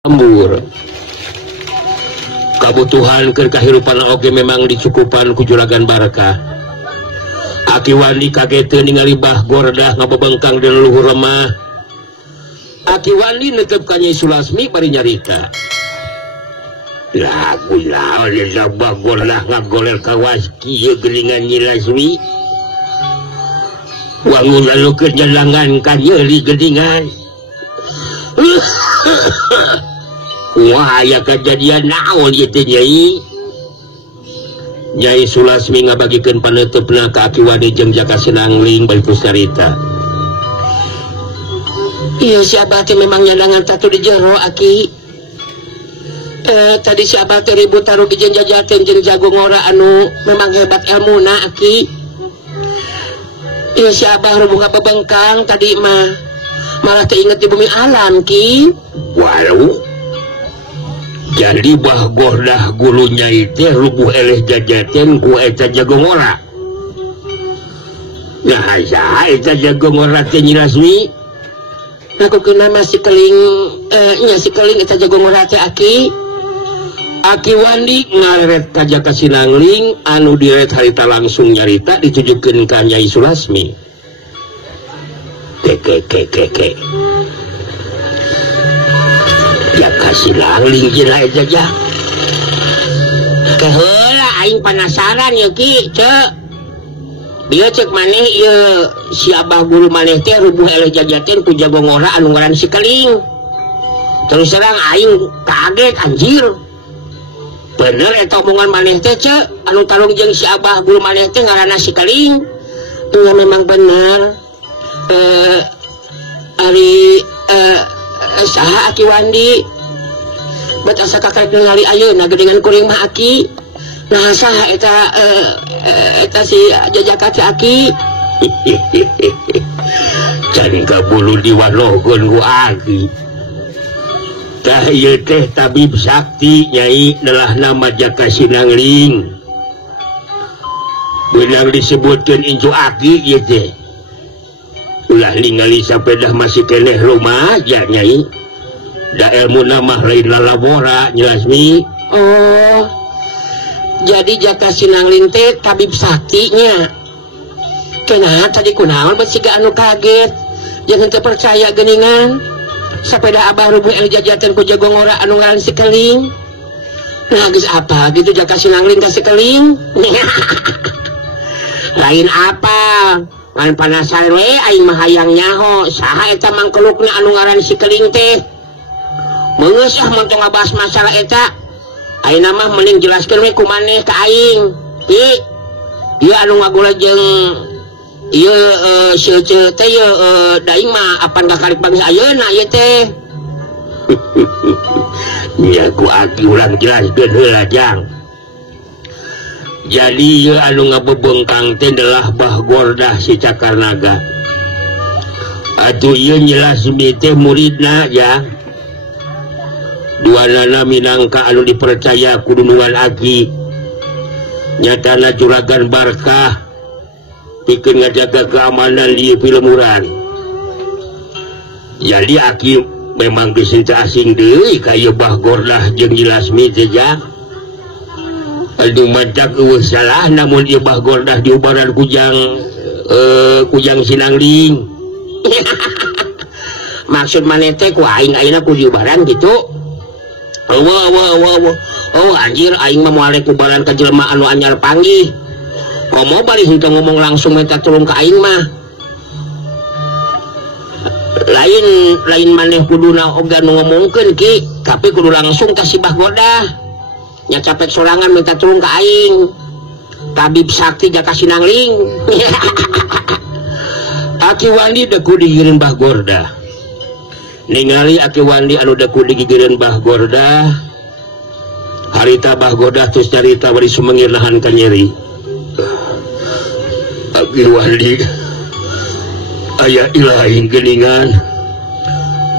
lembur. Kebutuhan ke kehidupan oge memang dicukupan ku juragan Barkah. Aki wani kageteun ningali Bah Gordah ngabebengkang di leluhur lemah. Aki wani netep ka Nyai Sulasmi bari nyarita. Lah gula oleh Bah Gordah ngagoler kawas kieu geuningan Nyi Lasmi. Wangun lalu kejelangan ka nyeuli geuningan. Wah, ya kejadian naon ieu teh Nyai? Nyai Sulasmi ngabagikeun paneuteupna ka Aki Wani jeung Jaka Sinangling bari carita. Ieu si Abah teh memang nyadangan tatu di jero Aki. Tadi si Abah teh ribut taruh di jajaten jeung jago ngora anu memang hebat elmuna Aki. Ieu si Abah rubuh ngabebengkang tadi mah malah teringet di bumi alam Ki. Waduh. Jadi Bah Gordah gulu Nyai teh rubuh eleh jajaten ku eta jago ngora. Nah, saha eta jago ngora teh Nyi Lasmi? Aku kena masih keling nya si keling eta jago ngora teh Aki. Aki Wani ngaleret ka Jaka Sinangling anu diret harita langsung nyarita ditujukeun ka Nyai Sulasmi. Keke. Jaka Sinangling jela eta jah. Keheula aing penasaran ya Ki, cek. Dia cek maneh ieu si Abah guru maneh teh rubuh eleh jajaten ku jago ngora anu ngaran si Keling. Terus terang aing kaget anjir. Bener eta omongan maneh teh cek, anu tarung jeung si Abah guru maneh teh ngaranna si Keling. Nya memang bener. Saha Aki Wandi bet asa kakak ningali ayeuna geuningan kuring mah Aki. Nah saha eta si Jaka teh Aki. Cari kabulu diwanohkeun ku Aki. Tah ieu teh tabib sakti Nyai adalah nama Jaka Sinangling. Benar disebutkeun incu Aki ieu teh. Ulah ningali sapeda masih keneh rumah aja Nyai. Da ilmu nama lain lalabora Nyi Lasmi. Oh, jadi Jaka Sinangling teh tabib saktinya. Kenapa tadi kunaon bet siga anu kaget. Jangan teu percaya geuningan. Sapeda Abah rubuh el jajaten ku jago ngora anu ngaran si Keling. Nah geus apa gitu Jaka Sinangling ka si Keling? Lain apa? Ngan panasaran we aing mah hayang nyaho saha eta mangkelukna anu ngaran si Keling teh. Meungeus mun teu ngabahas masalah eta. Ayeuna mah mending jelaskeun we ku maneh ka aing. Ieu anu ngagola jeung ieu seuceu teh ieu daing mah apan kakarik bangsa ayeuna ieu teh. Nya ku Aki urang jelaskeun heula jang. Jadi ieu anu ngabebengkang teh adalah Bah Gordah si Cakarnaga. Atuh ieu Nyi Lasmi teh muridna ya. Duanana minangka anu dipercaya ku dunungan Aki. Nyatana juragan Barkah pikeun ngajaga keamanan di Pilemuran. Jadi Aki memang geus teu asing deui ka ieu Bah Gordah jeung Nyi Lasmi teh ja. Aduh mancak eueuh salah namun ieu Bah Gordah diubaran kujang Sinangling. Maksud maneh teh ku aing ayeuna ku diubaran gitu. Oh anjir aing mah moal ubaran ka jelema anu anyar panggih. Komo bari henteu ngomong langsung minta tulung ka aing mah. Lain maneh kuduna oga nu ngomongkeun Ki, tapi kudu langsung ka si Bah Gordah. Nya capek sorangan minta tulung ke aing. Tabib sakti Jaka Sinangling. Aki Wandi deku digireun Bah Gordah. Ningali Aki Wandi anu deku digireun Bah Gordah. Harita Bah Gordah terus carita bari sumengir nahan ka nyeri. Aki Wandi aya ilahi geuningan.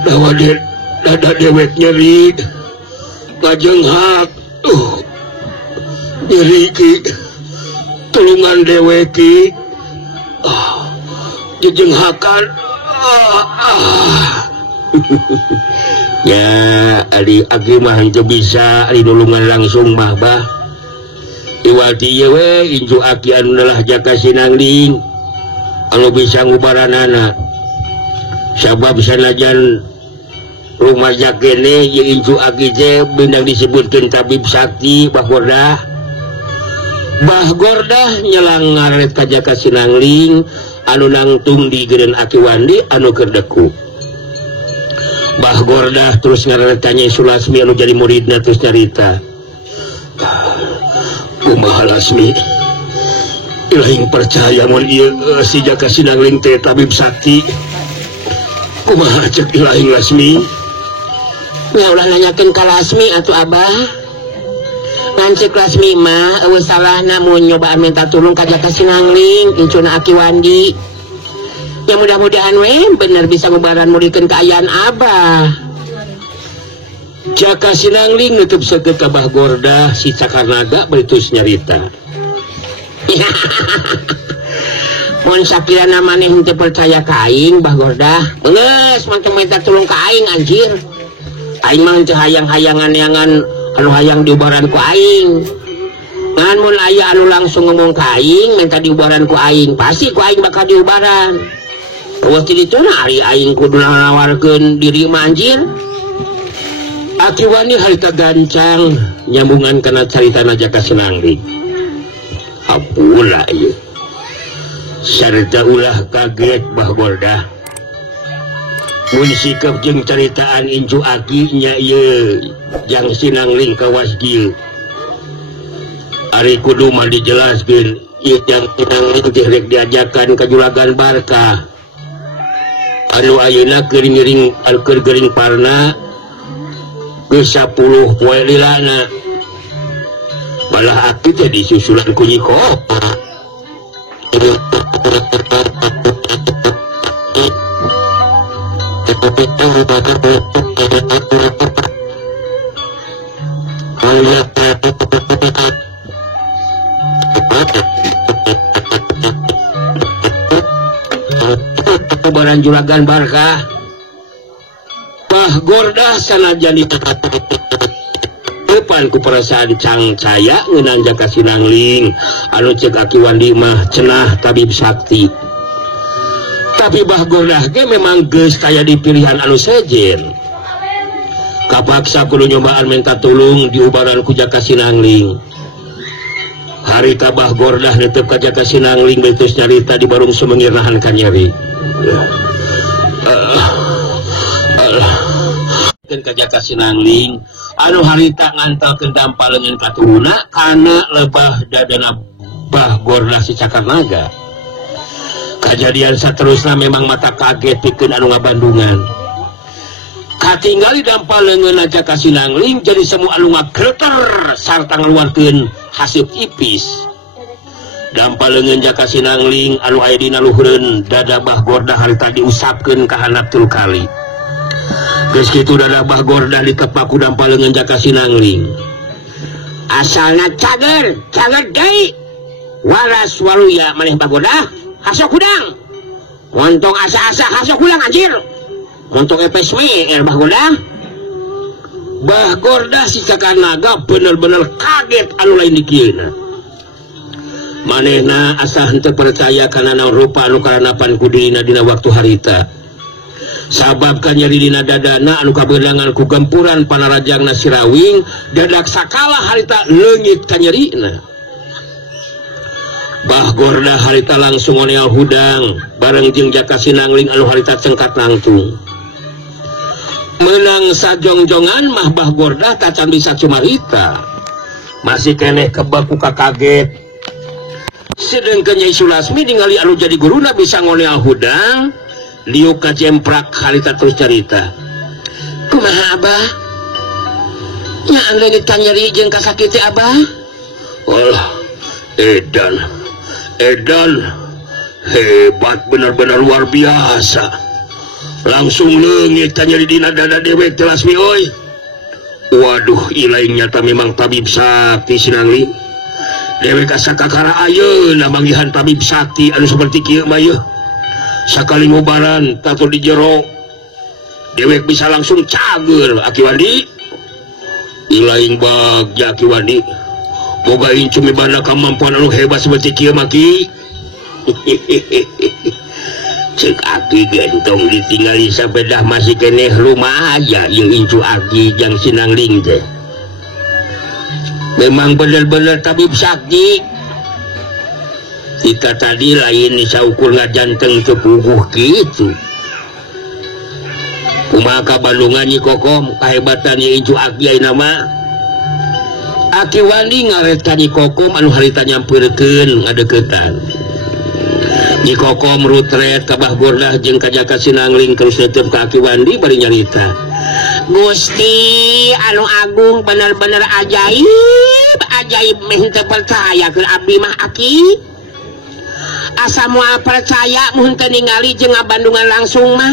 Dawa dada dewek nyeri. Kajenghak nyeri Ki. Tulungan dewe Ki. Jejenghakan. ya ari agi mah itu bisa ari nulungan langsung mah bah iwati we inju aki anu nalah jaka sinangling anu bisa ngubaranana sabab sanajan rumah jakene ye inju aki je bindang disebutkeun tabib sakti Bah Gordah nyelang ngaret ka jaka sinangling anu nangtung di geureun aki wandi anu keur deku. Bah Gordah terus ngaret tanya Sulasmi anu jadi muridna terus nyarita. Kumaha Lasmi? Ilaing percaya mun ieu si jaka sinangling teh tabib sakti. Kumaha cek ilaing Lasmi? Ya ulah nanyakeun ka Lasmi atuh Abah. Lancik Lasmi mah eueuh salahna mun nyoba minta tulung ka jaka sinangling incuna aki wandi. Ya mudah-mudahan we bener bisa ngubaran murikeun kaayaan Abah. Jaka sinangling nutup seukeut ka Bah Gordah si Cakarnaga beritus nyarita. Mun sakirana maneh henteu percaya ka aing Bah Gordah, beungeus mangke minta tulung ka aing anjir. Aing mah teu hayang-hayangan yangan anu hayang diubaran ku aing. Ngan mun aya anu langsung ngomong ka aing minta diubaran ku aing, pasti ku aing bakal diubaran. Eueuh ti dituna ari aing kudu nawarkeun diri mah anjir. Aki wani harita gancang nyambungan kana caritana jaka sinangling. Hapulah ieu. Sarta ulah kaget Bah Gordah. Mun sikap jeung caritaan incu aki nya ieu jang sinangling kawas kieu. Ari kudu mah dijelaskeun ieu jang sinangling teh rek diajakan ka Juragan Barkah. Anu ayeuna keur gering parna geus 10 poe lilana. Balah aki teh disusulan ku Nyi Kopa. Barang Juragan Barkah Bah Gordah sanajan depan ku perasaan cangcaya ngeunaan jaka sinangling anu cek aki wandi mah cenah tabib sakti. Tapi Bah Gordah ge memang geus taya di pilihan anu sejen. Kapaksa kudu nyobaan minta tulung diubaran ku jaka sinangling. Harita Bah Gordah netep ka jaka sinangling betus nyarita di barung sumengir nahan ka nyeri. Ka jaka sinangling anu harita ngantalkeun dampalengan katuruna kana lebah dadana Bah Gordah si Cakarnaga. Kejadian saterusna memang mata kaget pikeun anu ngabandungan. Katinggali dampalengan jaka sinangling jadi semua anu ngagreter sarta ngaluarkeun haseup ipis. Dampalengan jaka sinangling anu aya dina luhureun dada Bah Gordah harita diusapkeun ka handap 3 kali. Geus kitu dada Bah Gordah dikepak ku dampalengan jaka sinangling. Asalna cager deui. Waras waluya maneh Bah Gordah, hasok udang. Montong asa-asa hasok ulang anjir. Montong epes we Bah Gordah. Bah Gordah si Cakarnaga bener-bener kaget anu lain dikieuna. Manehna asa henteu percaya kana naon rupa anu karanapan ku dirina dina waktu harita. Sabab ka nyeri dina dadana anu kabeundangan ku gempuran panarajangna Sirawing dadak sakala harita leungit ka nyerina. Bah Gordah harita langsung ngoneal hudang bareng jeung jaka sinangling anu harita cengkat langtung. Menang sajongjongan mah Bah Gordah tacan bisa cumarita. Masih keneh kebaku kaget. Sedengkeun Nyai Sulasmi ningali anu jadi guruna bisa ngoneal hudang. Liuk kacemprak harita terus cerita. Kumaha Abah? Nyaan leungit ka nyeri jeung kasakit teh Abah? Walah, edan hebat benar-benar luar biasa. Langsung leungit ka nyeri dina dada dewek teh Lasmi oi. Waduh, ilaing nyata memang tabib sakti sinangling. Dewek asa kakara ayeuna manggihan tabib sakti anu seperti kieu mah yeuh. Sakali ngubaran tato di jero dewek bisa langsung cager Aki Wandi ilaing bagja Aki Wandi boga cumi bana kemampuan anu hebat seperti kieu maki cek Aki gentong ditinggali sepeda masih keneh rumah aja yang incu Aki yang Sinangling teh memang bener-bener tabib sakti kita tadi lain saukur ngajanteng kepuguh gitu kumaka Bandungan Nyi Kokom kehebatan Nyi Incu Aki nama Aki Wandi ngaret ka Nyi Kokom anu harita nyampeurkeun ngadeukeutan Nyi Kokom rutret ka Bah Gordah jeung ka Jaka Sinangling terus netep ka Aki Wandi bari nyarita Gusti anu agung bener-bener ajaib meh teu percaya keur abdi mah Aki asa moal percaya mun teu ningali jeung Bandungan langsung mah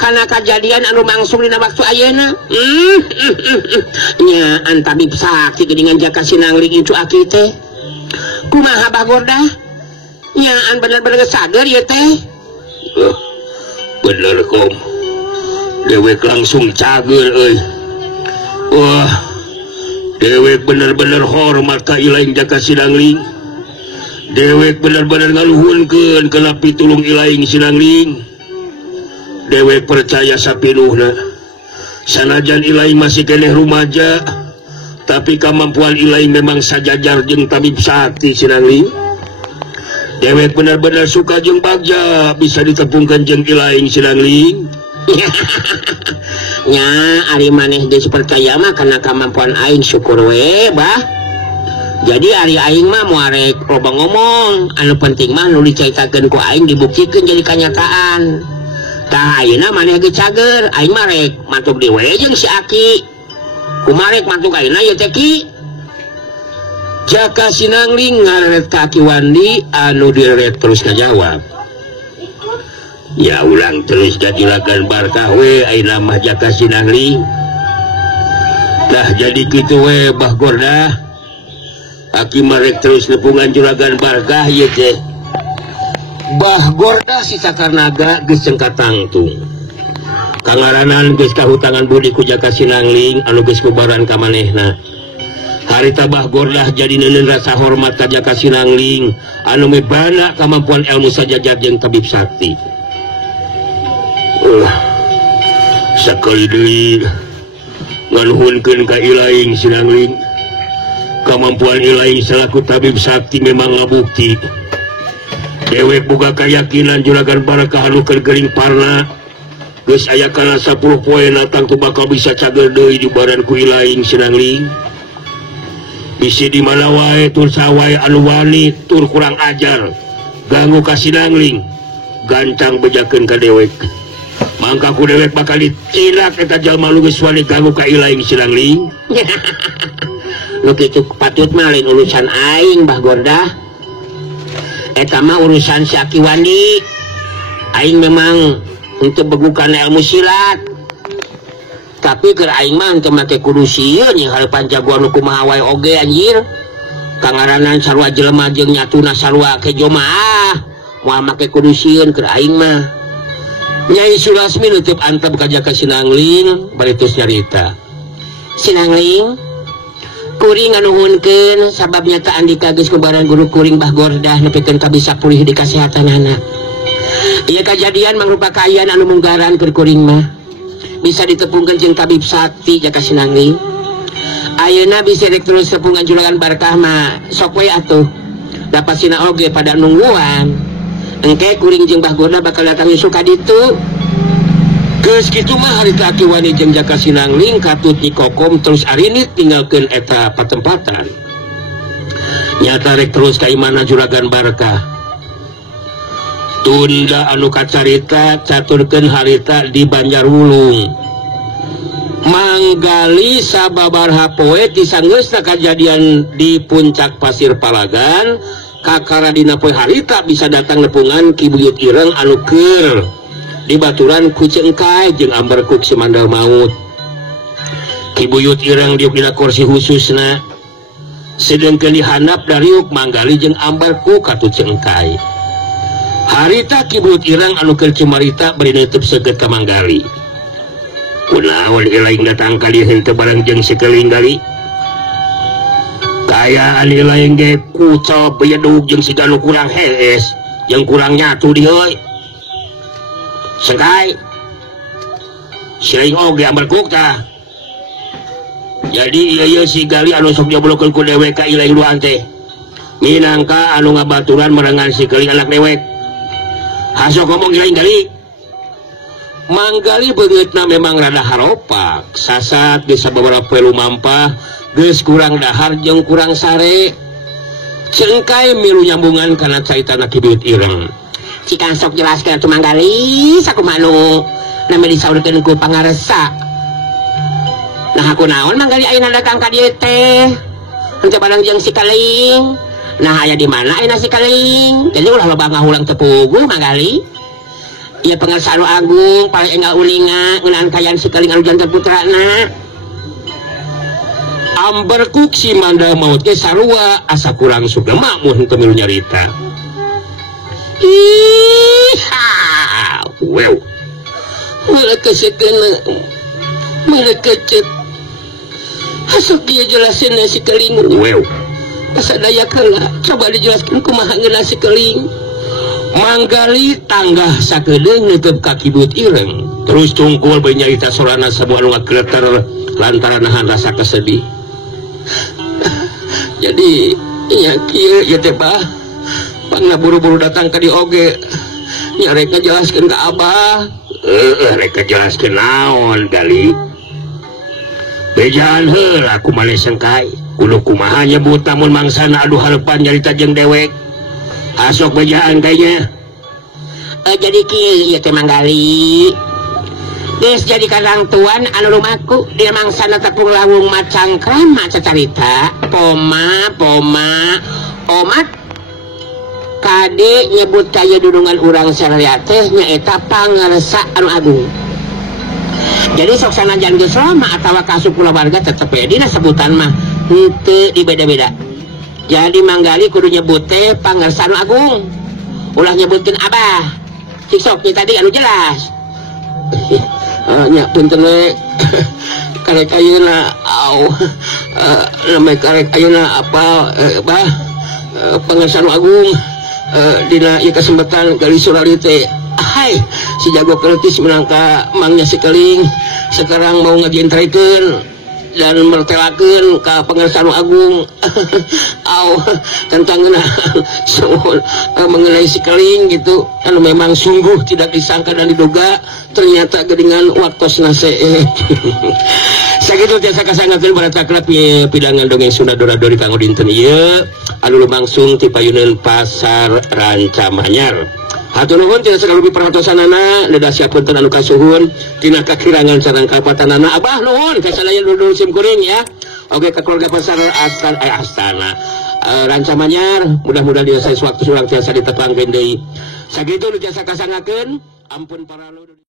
karena kejadian anu mangsung dina waktu ayeuna nya antabib sakti geuningan Jaka Sinangling Incu Aki teh kumaha Bah Gordah nya an bener-bener sager ieu teh bener kom dewek langsung cager euy wah dewek bener-bener hormat ka ilaing Jaka Sinangling dewek bener-bener ngaluhunkeun kana pitulung ilaing Sinangling dewek percaya sapinuhna sanajan ilaing masih keneh rumaja tapi kemampuan ilaing memang sajajar jeung tabib sakti Sinangling dewek benar-benar suka jeung bagja bisa ditepungkan jeung ilaing Sinangling nya ari maneh geus percaya mah kana kemampuan aing syukur we bah jadi ari aing mah moal rek loba ngomong anu penting mah nu dicaritakeun ku aing dibuktikeun jadi kenyataan tah ayeuna maneh ge cager aing mah rek mantuk di we jeung si Aki kumaha rek mantuk ayeuna ieu teh Ki Jaka Sinangling ngaret ka Aki Wandi anu direret terus ngajawab ya ulang terus jadilakan barkah we ayeuna mah Jaka Sinangling tah jadi kitu we Bah Gordah Aki marek terus nepungan juragan barkah ieu teh Bah Gordah si Sakarnaga geus cengkat tangtung kangaranan geus kahutangan budi ku Jaka Sinangling anu geus kubaran ka manehna harita Bah Gordah jadi neuneun rasa hormat ka Jaka Sinangling anu mibana kemampuan ilmu sajajar jeung tabib sakti sakali deui ngaluhunkeun ka ilaing Sinangling kemampuan ilaing selaku tabib sakti memang ngabukti dewek boga keyakinan juragan barkah anu keur gering parna geus aya kana 10 poe natang tu bakal bisa cager deui di badan ku ilaing Sinangling bisi di mana wae tur sawae anu wani tur kurang ajar ganggu ka Sinangling gancang bejakeun ka dewek mangka ku dewek bakal ditilak eta jalma nu geus wani ganggu ka ilaing Sinangling nu kitu patut mah lain urusan aing Bah Gordah eta mah urusan si Aki Wandi aing memang untuk begukan ilmu silat tapi keur aing mah teu make kudu sieun nya hareupan jagoan kumaha wae oge anjir kangaranan sarua jelema jeung nyatuna sarua ke jomaah moal make kudu sieun keur aing mah Nyai Sulasmi nutup antep ka Jaka Sinangling bari tos nyarita Sinangling kuring nganuhunkeun sabab nyata andika geus kubaran guru kuring Bah Gordah nepikeun ka bisa pulih di kasehatanana ieu kajadian mangrupa kaayaan anu munggaran keur kuring mah bisa ditepungkeun jeung tabib sakti Jaka Sinangling ayeuna bisa terus tepungan juragan barkah mah sok we atuh dapat sina oge pada nungguan engke kuring jeung Bah Gordah bakal datang nyusul ka ditu geus kitu mah harita Aki Wandi jeung Jaka Sinangling katut Nyi Kokom terus arinit tinggalkeun eta patempatan nyata rek terus ka imana juragan barkah tunda anu kacarita caturkeun harita di Banjarwulung manggali sababaraha poe ti sanggeusna kajadian di puncak Pasir Palagan kakara dina poe harita bisa datang nepungan Ki Buyut Ireng anu keur di baturan ku Cengkai jeung amberkuk si Mandal Maut Ki Buyut Ireng diuk dina kursi khususna sedengkeun dihandap dariuk manggali jeung amberkuk katu Cengkai harita Ki Buyut Ireng anu keur cimarita bari neuteub seukeut ka manggali kunaon lain datang kali henteu barang jeung sikeling kali kayak ali lain ge kucop bedug jeung siga nu kurang hees jeung kurang nyatu di heuy sengkai sering oge amberkuk tah jadi ieu si gali anu sok jablokeun ku dewek ka ilaing duaan teh minangka anu ngabaturan merengan sikeling anak dewek hasok ngomong ilaing gali manggali beungeutna memang rada haropak sasat bisa beberapa lumampah geus kurang dahar jeung kurang sare cengkai milu nyambungan kana caitana kibiut ireng cika sok jelaskeun atuh manggali sakumaha nu nami disaurkeun ku pangaresa nah aku naon manggali ayeuna datang ka dieu teh henteu bareng jeung sikeling nah aya di mana ayeuna sikeling jadi ulah loba ngahulang teu puguh manggali ieu pangaresa anu agung paling enggal ulinga ngeunaan kayaan sikeling anu janten putrana amberkuk si manda maut ke sarua asa kurang sugema mun teu milu nyarita iha wow mereka sekeuna mereka cet asok dia jelasin si keling wow asa daya keula coba dijelaskeun kumaha ngeuna si keling manggali tanggah sakedeung neuteup ka kibut ireng terus tungkul bae nyarita surana sabua anu ngakleter lantaran nahan rasa kesedih jadi iya kieu ieu teh bah pangna buru-buru datang ka di oge nyarek ngajelaskeun ka abah rek ngajelaskeun naon gali bejaan heula kumaha sengkai kudu kumaha nyebut mun mangsana adu harapan nyarita jeung dewek asok bejaan kayaknya jadi kieu ieu teh manggali geus jadi kadang tuan anu lumaku dia mangsana tatulangung macang krama cacarita poma omat kade nyebut kaya dudungan urang sararea teh nyaeta pangaresa anu agung jadi sok sanajan geus lama atawa kasup kulawarga tetep we dina sebutan mah henteu dibeda-beda jadi manggali kudu nyebut teh pangaresa anu agung ulah nyebutkeun abah cik sok tadi anu jelas nya punten we karek ayeuna namanya karek ayeuna apa bah pangaresa anu agung dina ieu kesempatan gali surari teh hai si jago keleutis minangka mangnya sikeling sekarang mau ngagentraikeun dan mertelakeun ka pangaresa anu agung tentang mengenai sikeling gitu anu memang sungguh tidak disangka dan diduga ternyata geuningan waktosna seueur sakitu tiasa kasangakeun barata kelap pidangan dongeng Sunda Dora-dori kanggo dinten ieu anu lumangsung ti payuneun pasar Rancamanyar. Hatur nuhun tiasa kalubi perhatosanana leda siapunten anu kasuhun tina kakirangan sareng kapatanana abah nuhun kasadaya dulur sim kuring ya oge ka keluarga pasar Astana Rancamanyar mudah-mudahan dia saya sewaktu surang tiasa ditepangkeun deui sakitu nu tiasa kasangakeun ampun para